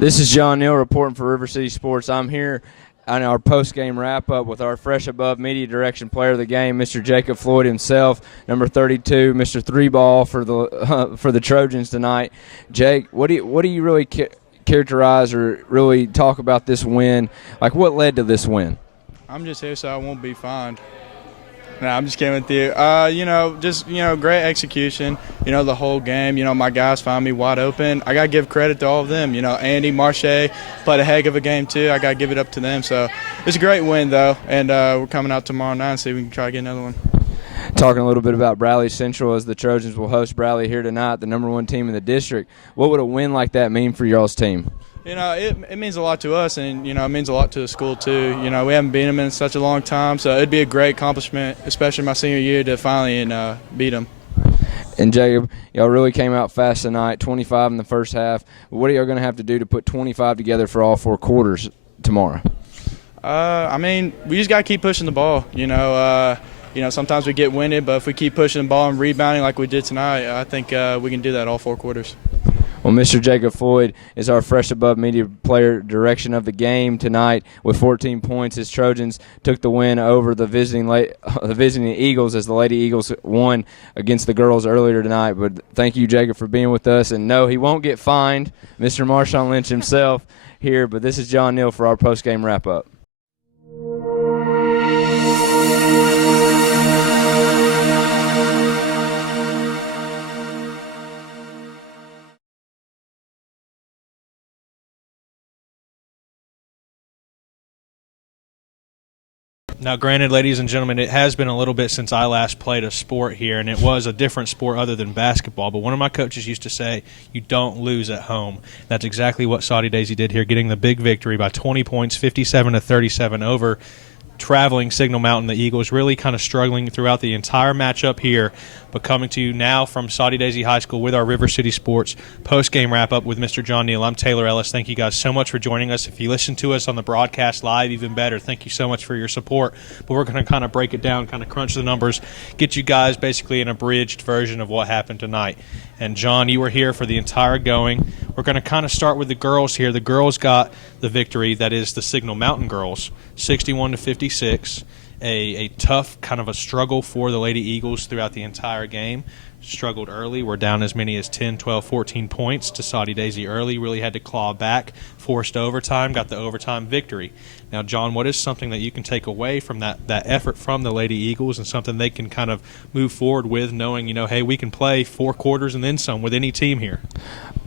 This is John Neal reporting for River City Sports. I'm here on our post-game wrap-up with our fresh above media direction player of the game, Mr. Jacob Floyd himself, number 32, Mr. Three Ball for the Trojans tonight. Jake, what do you really characterize or really talk about this win? Like, what led to this win? I'm just here so I won't be fined. No, I'm just kidding with you. Great execution, the whole game. My guys found me wide open. I got to give credit to all of them. Andy, Marche played a heck of a game too. I got to give it up to them. So it's a great win, though, and we're coming out tomorrow night and see if we can try to get another one. Talking a little bit about Bradley Central, as the Trojans will host Bradley here tonight, the number one team in the district. What would a win like that mean for y'all's team? It means a lot to us, and, it means a lot to the school, too. We haven't beaten them in such a long time, so it'd be a great accomplishment, especially my senior year, to finally beat them. And, Jacob, y'all really came out fast tonight, 25 in the first half. What are y'all going to have to do to put 25 together for all four quarters tomorrow? We just got to keep pushing the ball. Sometimes we get winded, but if we keep pushing the ball and rebounding like we did tonight, I think we can do that all four quarters. Well, Mr. Jacob Floyd is our fresh above media player direction of the game tonight with 14 points. His Trojans took the win over the visiting Eagles, as the Lady Eagles won against the girls earlier tonight. But thank you, Jacob, for being with us. And no, he won't get fined, Mr. Marshawn Lynch himself here. But this is John Neal for our post-game wrap-up. Now, granted, ladies and gentlemen, it has been a little bit since I last played a sport here, and it was a different sport other than basketball. But one of my coaches used to say, you don't lose at home. That's exactly what Soddy Daisy did here, getting the big victory by 20 points, 57-37 over traveling Signal Mountain. The Eagles really kind of struggling throughout the entire matchup here, but coming to you now from Soddy Daisy High School with our River City Sports post-game wrap-up with Mr. John Neal. I'm Taylor Ellis. Thank you guys so much for joining us. If you listen to us on the broadcast live, even better. Thank you so much for your support. But we're going to kind of break it down, kind of crunch the numbers, get you guys basically an abridged version of what happened tonight. And, John, you were here for the entire going. We're going to kind of start with the girls here. The girls got the victory, that is the Signal Mountain girls, 61-56. A tough kind of a struggle for the Lady Eagles throughout the entire game. Struggled early. We're down as many as 10, 12, 14 points to Soddy Daisy early. Really had to claw back. Forced overtime. Got the overtime victory. Now, John, what is something that you can take away from that effort from the Lady Eagles and something they can kind of move forward with, knowing, hey, we can play four quarters and then some with any team here?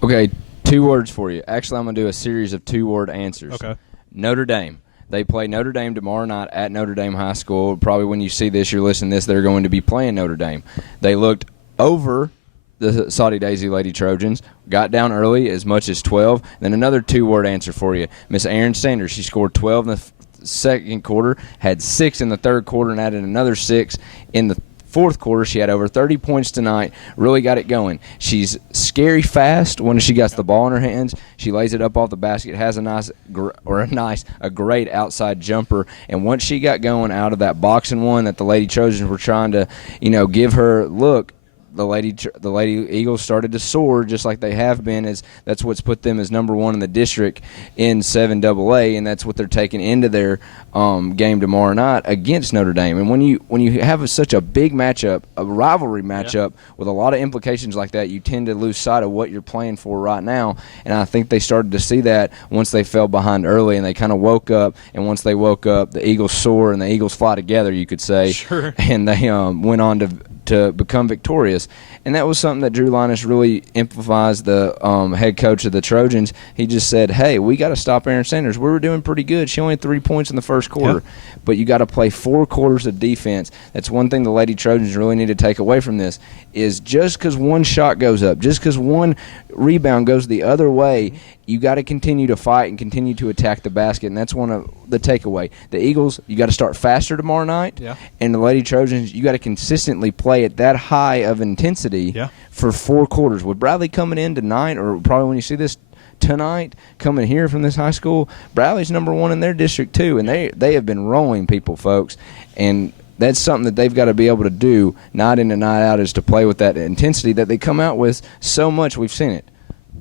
Okay, 2 words for you. Actually, I'm going to do a series of 2-word answers. Okay. Notre Dame. They play Notre Dame tomorrow night at Notre Dame High School. Probably when you see this, you're listening to this, they're going to be playing Notre Dame. They looked over the Soddy Daisy Lady Trojans, got down early as much as 12. Then another 2-word answer for you. Miss Erin Sanders, she scored 12 in the second quarter, had 6 in the third quarter, and added another 6 in the fourth quarter. She had over 30 points tonight, really got it going. She's scary fast when she gets the ball in her hands. She lays it up off the basket, has a great outside jumper. And once she got going out of that boxing one that the Lady Trojans were trying to, give her look, the Lady Eagles started to soar just like they have been. That's what's put them as number one in the district in 7AA, and that's what they're taking into their game tomorrow night against Notre Dame. And when you have such a big matchup, a rivalry matchup with a lot of implications like that, you tend to lose sight of what you're playing for right now. And I think they started to see that once they fell behind early and they kind of woke up. And once they woke up, the Eagles soar and the Eagles fly together, you could say. Sure. And they went on to become victorious. And that was something that Drew Linus really emphasized, the head coach of the Trojans. He just said, hey, we got to stop Erin Sanders. We were doing pretty good. She only had 3 points in the first quarter. Yep. But you got to play 4 quarters of defense. That's one thing the Lady Trojans really need to take away from this, is just because one shot goes up, just because one rebound goes the other way, you got to continue to fight and continue to attack the basket, and that's one of the takeaway. The Eagles, you got to start faster tomorrow night, and the Lady Trojans, you got to consistently play at that high of intensity for 4 quarters. With Bradley coming in tonight, or probably when you see this tonight, coming here from this high school, Bradley's number 1 in their district too, and they have been rolling people, folks, and that's something that they've got to be able to do night in and night out, is to play with that intensity that they come out with so much. We've seen it.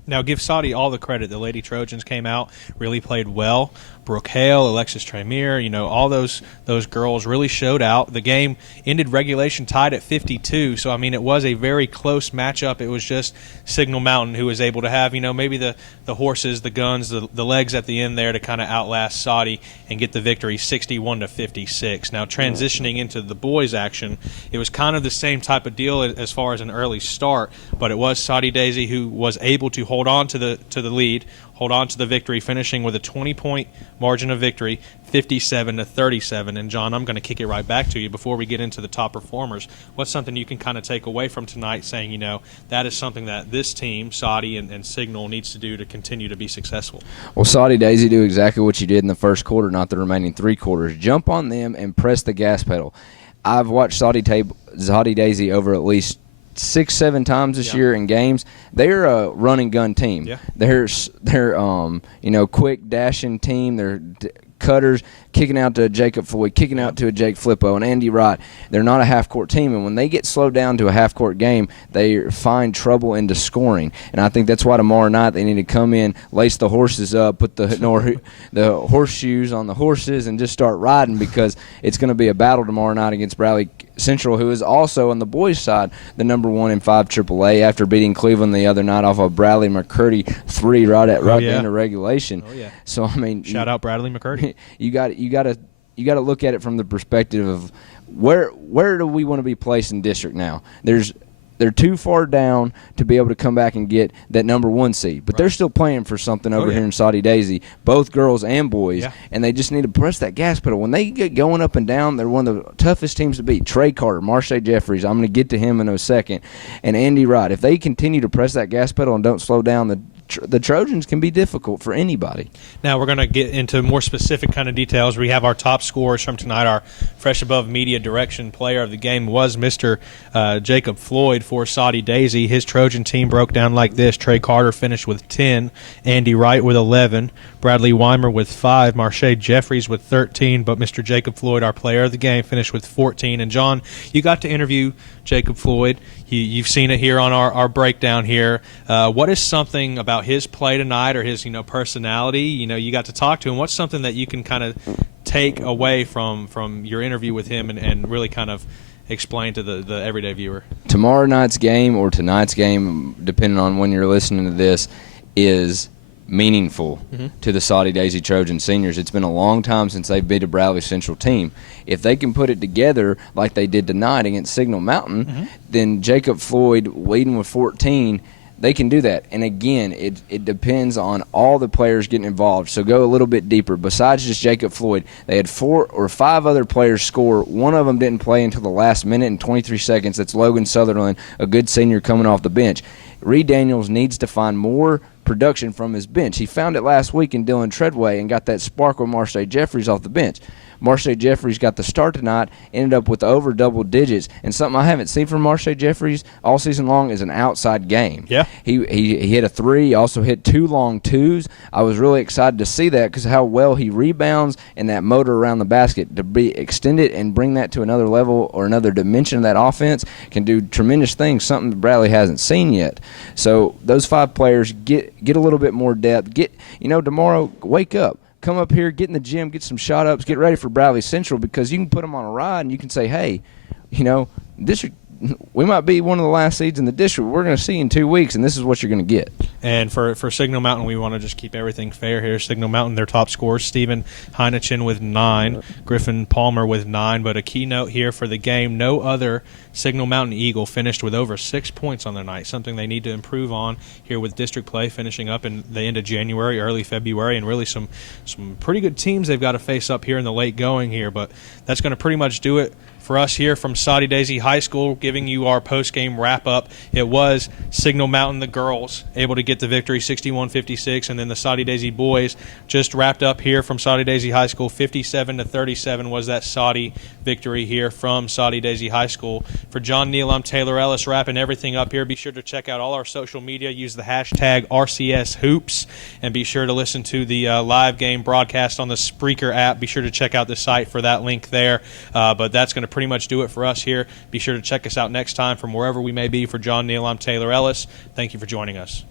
Now, give Soddy all the credit. The Lady Trojans came out, really played well. Brooke Hale, Alexis Tremere, all those girls really showed out. The game ended regulation tied at 52, so, it was a very close matchup. It was just Signal Mountain who was able to have, maybe the horses, the guns, the legs at the end there to kind of outlast Soddy and get the victory 61-56. Now, transitioning into the boys' action, it was kind of the same type of deal as far as an early start, but it was Soddy Daisy who was able to hold on to the lead, hold on to the victory, finishing with a 20-point margin of victory, 57-37. And John, I'm going to kick it right back to you before we get into the top performers. What's something you can kind of take away from tonight, saying that is something that this team, Soddy and Signal, needs to do to continue to be successful? Well, Soddy Daisy do exactly what you did in the first quarter, not the remaining 3 quarters. Jump on them and press the gas pedal. I've watched Soddy Daisy over at least 6-7 times this year in games. They're a run and gun team. Yeah. They're quick dashing team. They're cutters, kicking out to Jacob Floyd, kicking out to a Jake Flippo and Andy Wright. They're not a half-court team, and when they get slowed down to a half-court game, they find trouble into scoring. And I think that's why tomorrow night they need to come in, lace the horses up, put the horseshoes on the horses, and just start riding, because it's going to be a battle tomorrow night against Bradley Central, who is also on the boys' side the number 1 in 5 AAA after beating Cleveland the other night off of Bradley McCurdy 3 right at the end of regulation. Oh, yeah. So shout out Bradley McCurdy. You got to look at it from the perspective of where do we want to be placed in district now? They're too far down to be able to come back and get that number 1 seed. But they're still playing for something over here in Soddy Daisy, both girls and boys, and they just need to press that gas pedal. When they get going up and down, they're one of the toughest teams to beat. Trey Carter, Marsha Jeffries, I'm going to get to him in a second, and Andy Wright. If they continue to press that gas pedal and don't slow down, the Trojans can be difficult for anybody. Now we're going to get into more specific kind of details. We have our top scorers from tonight. Our Fresh Above Media Direction player of the game was Mr. Jacob Floyd for Soddy Daisy. His Trojan team broke down like this. Trey Carter finished with 10, Andy Wright with 11, Bradley Weimer with 5, Marsha Jeffries with 13, but Mr. Jacob Floyd, our player of the game, finished with 14. And John, you got to interview Jacob Floyd. You've seen it here on our breakdown here. What is something about his play tonight, or his personality, you got to talk to him? What's something that you can kind of take away from your interview with him and really kind of explain to the everyday viewer? Tomorrow night's game, or tonight's game, depending on when you're listening to this, is meaningful to the Soddy Daisy Trojan seniors. It's been a long time since they've beat a Bradley Central team. If they can put it together like they did tonight against Signal Mountain, then Jacob Floyd leading with 14, they can do that. And again, it depends on all the players getting involved. So go a little bit deeper. Besides just Jacob Floyd, they had 4 or 5 other players score. One of them didn't play until the last minute and 23 seconds. That's Logan Sutherland, a good senior coming off the bench. Reed Daniels needs to find more production from his bench. He found it last week in Dylan Treadway and got that spark with Marsha Jeffries off the bench. Marsha Jeffries got the start tonight, ended up with over double digits, and something I haven't seen from Marsha Jeffries all season long is an outside game. Yeah. He hit a 3, also hit 2 long 2s. I was really excited to see that because how well he rebounds and that motor around the basket to be extended and bring that to another level or another dimension of that offense can do tremendous things, something that Bradley hasn't seen yet. So those 5 players get a little bit more depth. Tomorrow, wake up. Come up here, get in the gym, get some shot ups, get ready for Bradley Central, because you can put them on a ride and you can say, hey, district, we might be one of the last seeds in the district. We're going to see in 2 weeks, and this is what you're going to get. And for Signal Mountain, we want to just keep everything fair here. Signal Mountain, their top scorers, Stephen Heineken with 9, Griffin Palmer with 9. But a key note here for the game, no other Signal Mountain Eagle finished with over 6 points on the night, something they need to improve on here with district play finishing up in the end of January, early February, and really some pretty good teams they've got to face up here in the late going here. But that's going to pretty much do it for us here from Soddy Daisy High School, giving you our post-game wrap-up. It was Signal Mountain, the girls, able to get the victory 61-56, and then the Soddy Daisy boys just wrapped up here from Soddy Daisy High School. 57-37 was that Soddy victory here from Soddy Daisy High School. For John Neal, I'm Taylor Ellis, wrapping everything up here. Be sure to check out all our social media. Use the hashtag RCSHoops, and be sure to listen to the live game broadcast on the Spreaker app. Be sure to check out the site for that link there. But that's going to pretty much do it for us here. Be sure to check us out next time from wherever we may be. For John Neal, I'm Taylor Ellis. Thank you for joining us.